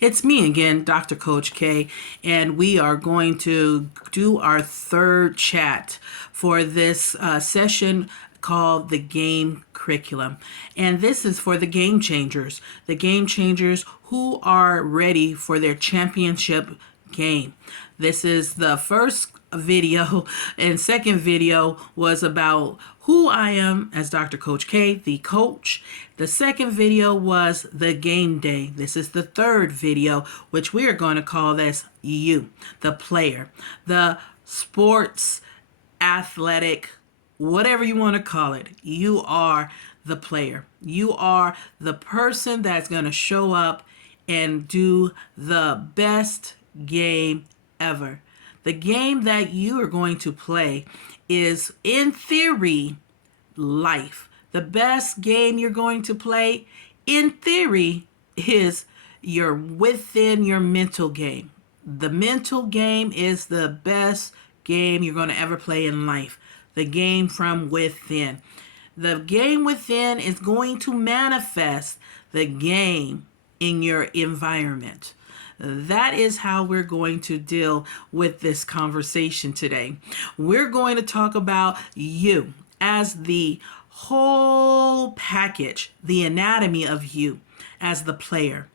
It's me again, Dr. Coach K, and we are going to do our third chat for this session called the Game Curriculum. And this is for the game changers who are ready for their championship game. This is the first video, and second video was about who I am as Dr. Coach K, the coach. The second video was the game day. This is the third video, which we are going to call this you, the player, the sports, athletic, whatever you want to call it. You are the player. You are the person that's going to show up and do the best game ever. The game that you are going to play is, in theory, life. The best game you're going to play, in theory, is within your mental game. The mental game is the best game you're going to ever play in life. The game from within. The game within is going to manifest the game in your environment. That is how we're going to deal with this conversation today. We're going to talk about you as the whole package, the anatomy of you as the player,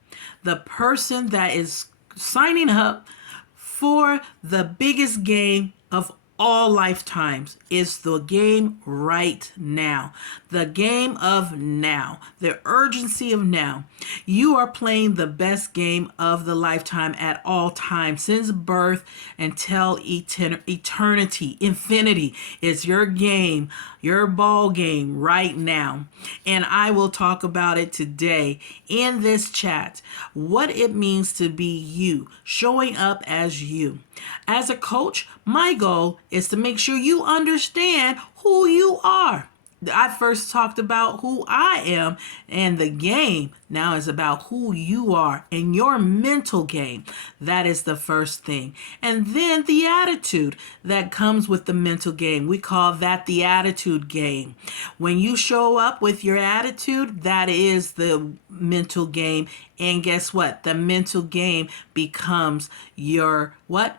the person that is signing up for the biggest game of all lifetimes. Is the game right now, the game of now, the urgency of now. You are playing the best game of the lifetime at all times, since birth until eternity. Infinity is your game, your ball game right now. And I will talk about it today in this chat, what it means to be you, showing up as you. As a coach, my goal is to make sure you understand who you are. I first talked about who I am, and the game now is about who you are and your mental game. That is the first thing. And then the attitude that comes with the mental game. We call that the attitude game. When you show up with your attitude, that is the mental game. And guess what? The mental game becomes your what?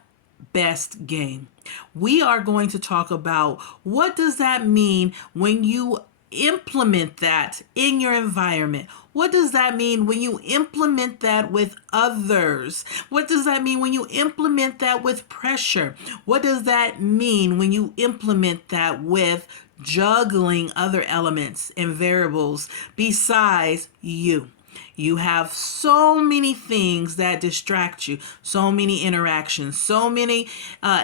Best game. We are going to talk about what does that mean when you implement that in your environment. What does that mean when you implement that with others? What does that mean when you implement that with pressure? What does that mean when you implement that with juggling other elements and variables besides you? You have so many things that distract you, so many interactions, so many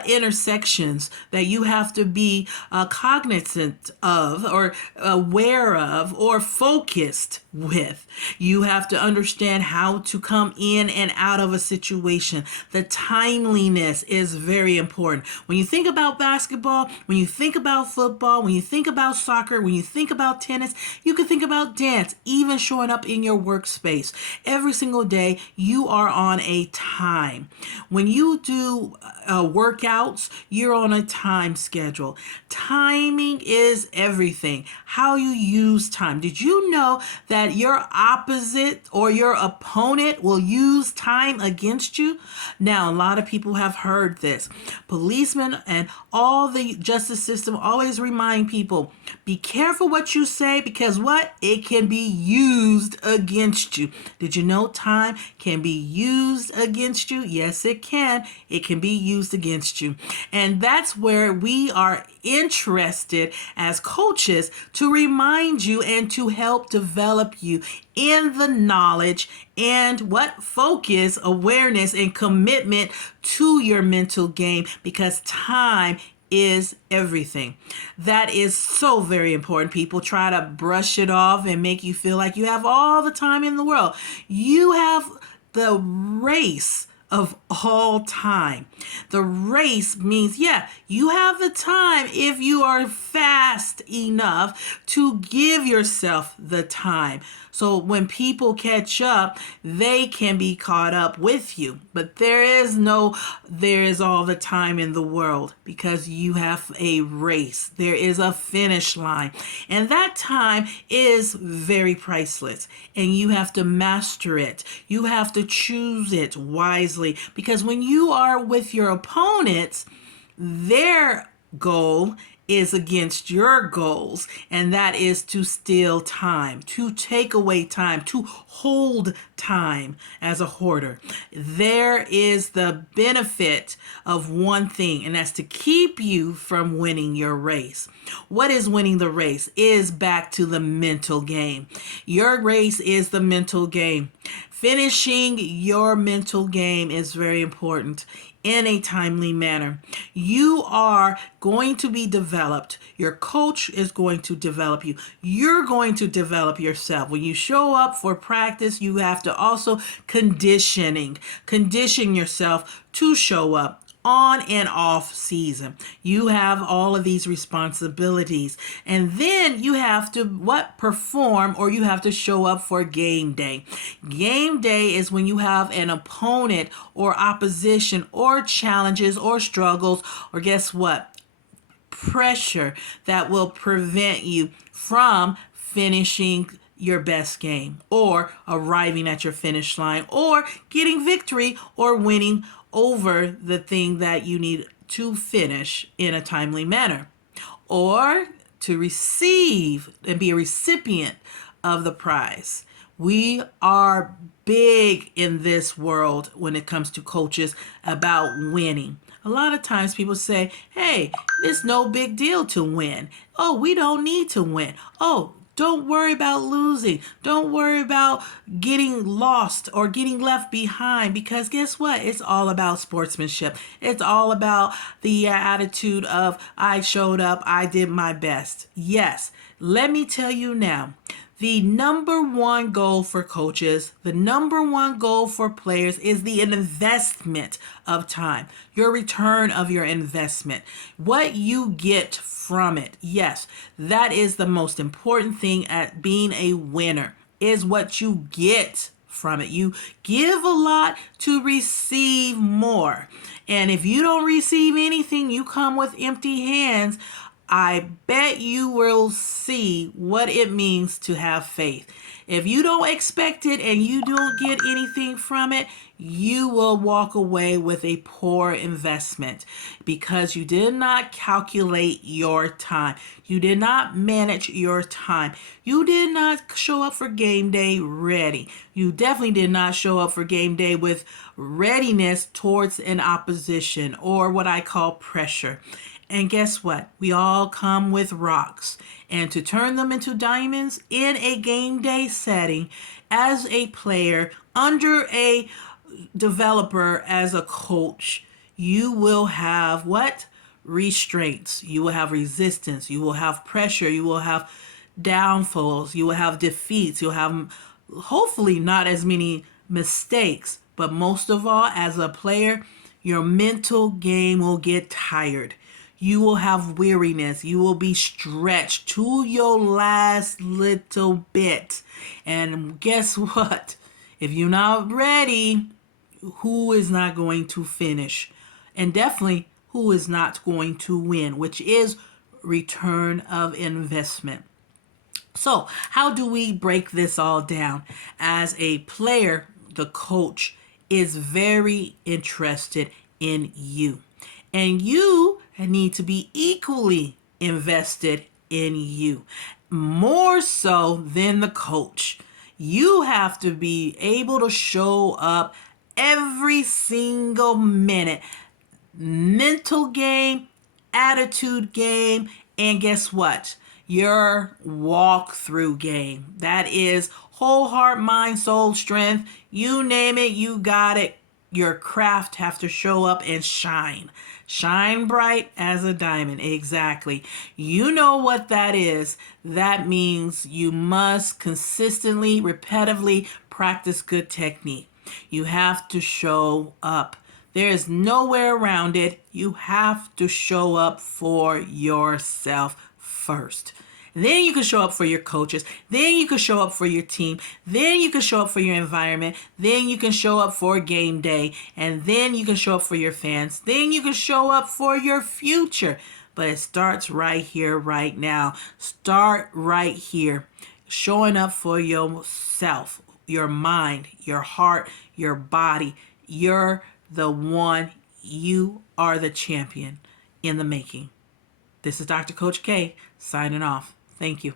intersections that you have to be cognizant of or aware of or focused with. You have to understand how to come in and out of a situation. The timeliness is very important. When you think about basketball, when you think about football, when you think about soccer, when you think about tennis, you can think about dance, even showing up in your workspace. Every single day, you are on a time. When you do workouts, you're on a time schedule. Timing is everything. How you use time. Did you know that your opposite or your opponent will use time against you? Now, a lot of people have heard this. Policemen and all the justice system always remind people, be careful what you say, because what? It can be used against you. Did you know time can be used against you? Yes, it can. It can be used against you. And that's where we are interested as coaches to remind you and to help develop you in the knowledge and what focus, awareness, and commitment to your mental game, because time is everything. That is so very important. People try to brush it off and make you feel like you have all the time in the world. You have the race of all time. The race means, yeah, you have the time if you are fast enough to give yourself the time. So when people catch up, they can be caught up with you. But there is all the time in the world, because you have a race. There is a finish line. And that time is very priceless. And you have to master it. You have to choose it wisely. Because when you are with your opponents, their goal is against your goals, and that is to steal time, to take away time, to hold time as a hoarder. There is the benefit of one thing, and that's to keep you from winning your race. What is winning the race? Is back to the mental game. Your race is the mental game. Finishing your mental game is very important in a timely manner. You are going to be developed. Your coach is going to develop you. You're going to develop yourself. When you show up for practice, you have to also condition yourself to show up on and off season. You have all of these responsibilities, and then you have to perform, or you have to show up for game day. Game day is when you have an opponent or opposition or challenges or struggles, or guess what? Pressure that will prevent you from finishing your best game, or arriving at your finish line, or getting victory, or winning over the thing that you need to finish in a timely manner, or to receive and be a recipient of the prize. We are big in this world when it comes to coaches about winning. A lot of times people say, hey, it's no big deal to win. Oh, we don't need to win. Oh, don't worry about losing. Don't worry about getting lost or getting left behind, because guess what? It's all about sportsmanship. It's all about the attitude of, I showed up, I did my best. Yes, let me tell you now, the number one goal for coaches, the number one goal for players is the investment of time, your return of your investment, what you get from it. Yes, that is the most important thing at being a winner, is what you get from it. You give a lot to receive more. And if you don't receive anything, you come with empty hands. I bet you will see what it means to have faith. If you don't expect it and you don't get anything from it, you will walk away with a poor investment, because you did not calculate your time. You did not manage your time. You did not show up for game day ready. You definitely did not show up for game day with readiness towards an opposition, or what I call pressure. And guess what? We all come with rocks. And to turn them into diamonds in a game day setting, as a player, under a developer, as a coach, you will have what? Restraints. You will have resistance. You will have pressure. You will have downfalls. You will have defeats. You'll have hopefully not as many mistakes. But most of all, as a player, your mental game will get tired. You will have weariness. You will be stretched to your last little bit. And guess what? If you're not ready, who is not going to finish? And definitely who is not going to win, which is return of investment. So how do we break this all down? As a player, the coach is very interested in you. And you need to be equally invested in you, more so than the coach. You have to be able to show up every single minute. Mental game, attitude game, and guess what? Your walkthrough game. That is whole heart, mind, soul, strength. You name it, you got it. Your craft have to show up and shine. Shine bright as a diamond. Exactly. You know what that is. That means you must consistently, repetitively practice good technique. You have to show up. There is nowhere around it. You have to show up for yourself first. Then you can show up for your coaches. Then you can show up for your team. Then you can show up for your environment. Then you can show up for game day. And then you can show up for your fans. Then you can show up for your future. But it starts right here, right now. Start right here. Showing up for yourself, your mind, your heart, your body. You're the one. You are the champion in the making. This is Dr. Coach K signing off. Thank you.